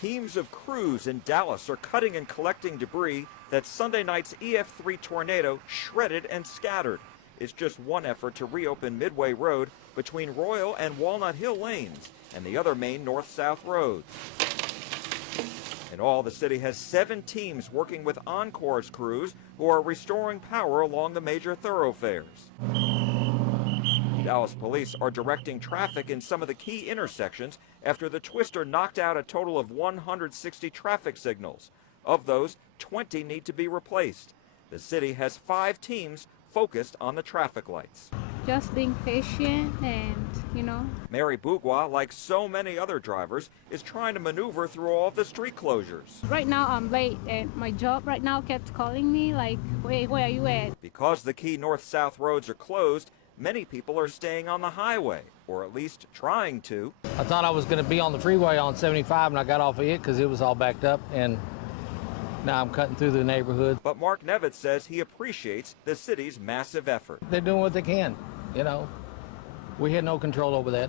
Teams of crews in Dallas are cutting and collecting debris that Sunday night's EF3 tornado shredded and scattered. It's just one effort to reopen Midway Road between Royal and Walnut Hill lanes and the other main north-south roads. In all, the city has 7 teams working with Encore's crews who are restoring power along the major thoroughfares. Dallas police are directing traffic in some of the key intersections after the twister knocked out a total of 160 traffic signals. Of those, 20 need to be replaced. The city has 5 teams focused on the traffic lights. Just being patient and, Mary Bougua, like so many other drivers, is trying to maneuver through all the street closures. Right now I'm late and my job right now kept calling me like, wait, where are you at? Because the key north-south roads are closed, many people are staying on the highway, or at least trying to. I thought I was going to be on the freeway on 75 and I got off of it because it was all backed up, and now I'm cutting through the neighborhood. But Mark Nevitz says he appreciates the city's massive effort. They're doing what they can, We had no control over that.